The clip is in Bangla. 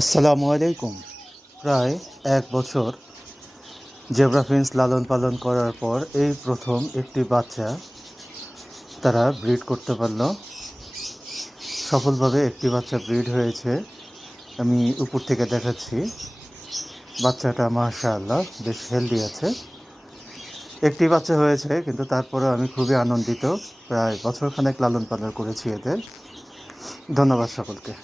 আসসালামু আলাইকুম। প্রায় ১ বছর জেব্রা ফিন্স লালন পালন করার পর এই প্রথম একটি বাচ্চা তারা ব্রিড করতে পারল। সফলভাবে একটি বাচ্চা ব্রিড হয়েছে। আমি উপর থেকে দেখাচ্ছি। বাচ্চাটা মাশাআল্লাহ বেশ হেলদি আছে। একটি বাচ্চা হয়েছে, কিন্তু তারপরেও আমি খুবই আনন্দিত। প্রায় বছরখানেক লালন পালন করেছি এদের। ধন্যবাদ সকলকে।